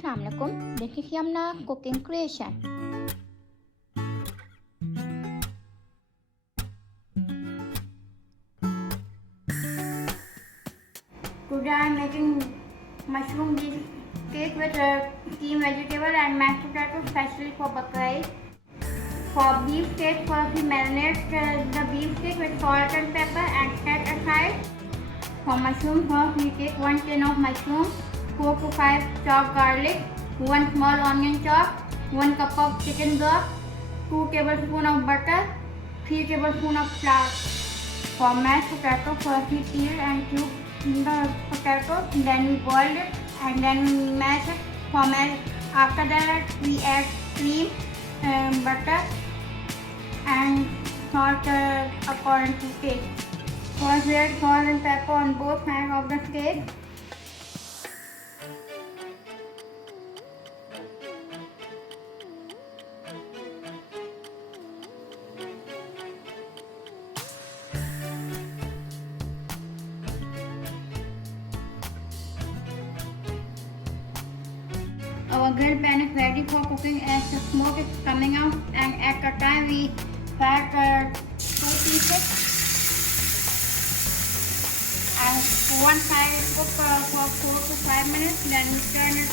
Assalamu alaikum. This is Yumna Cooking Creation. Today I am making mushroom beef cake with steamed vegetable and mashed potato, especially for Bakra. For beef cake, first we marinate the beef cake with salt and pepper and set aside. For mushroom, first we take 1 tin of mushroom, 4 to 5 chopped garlic, 1 small onion chopped, 1 cup of chicken broth, 2 tablespoons of butter, 3 tablespoons of flour. For mashed potato, first we peel and cube the potato, then we boil it and then we mash it. After that we add cream, butter and salt according to taste. First we add salt and pepper on both sides of the cake. Our grilled pan is ready for cooking as the smoke is coming out, and at the time we fry 2 pieces and one side cook for 4 to 5 minutes, then we turn it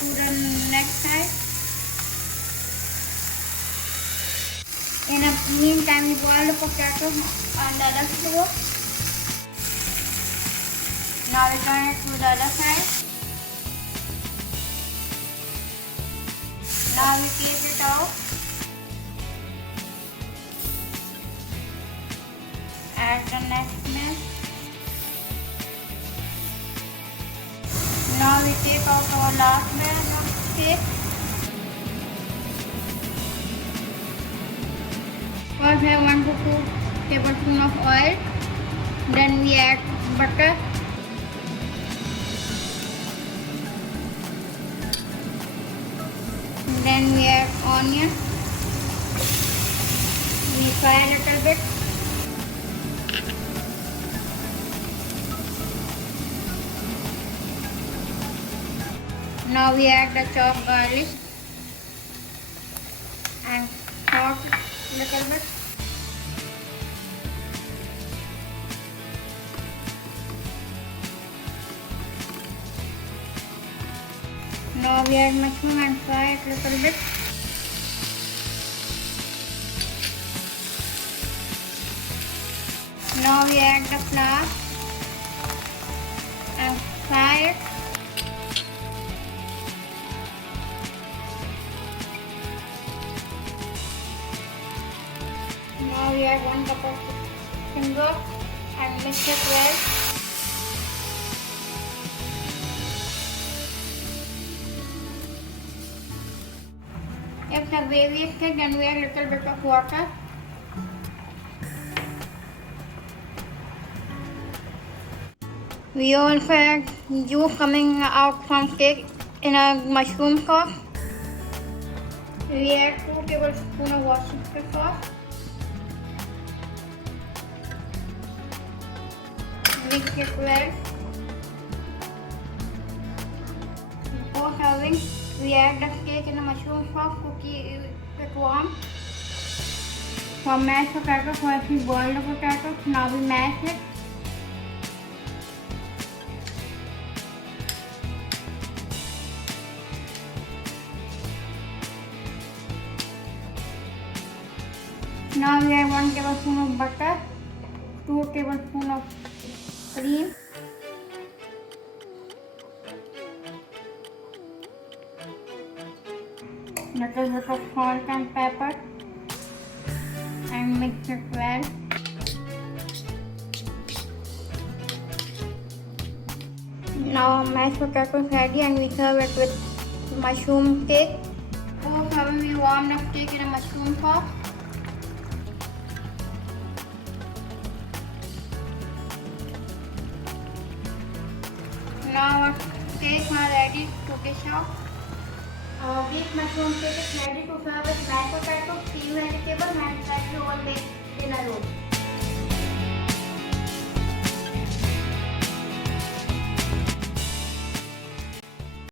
to the next side. In the meantime we boil the potato on the other stove. Now we turn it to the other side. Now we keep it out. Add the next mix. Now we take out our last batch of cake. First we have 1 to 2 tablespoons of oil. Then we add butter. Then we add onion. We fry a little bit. Now we add the chopped garlic and salt a little bit. Now we add mushroom and fry it a little bit. Now we add the flour and fry it. Now we add 1 cup of chicken broth and mix it well. If the gravy is thick, then we add a little bit of water. We also add juice coming out from cake in a mushroom sauce. We add 2 tablespoons of Worcestershire sauce. Mix it well. Before serving, we add the cake in the mushroom sauce to keep it warm. For mashed potato, first we boil the potato, now we mash it. Now we add 1 tablespoon of butter, 2 tablespoons of cream. Little bit of salt and pepper and mix it well. Now mashed potato is ready and we serve it with mushroom cake. Before serving, we warm the cake in a mushroom sauce. Now our cakes are ready to dish out. Our beef mushroom cake is ready to serve with mashed potato, steamed vegetable and slightly overlaid in a roll.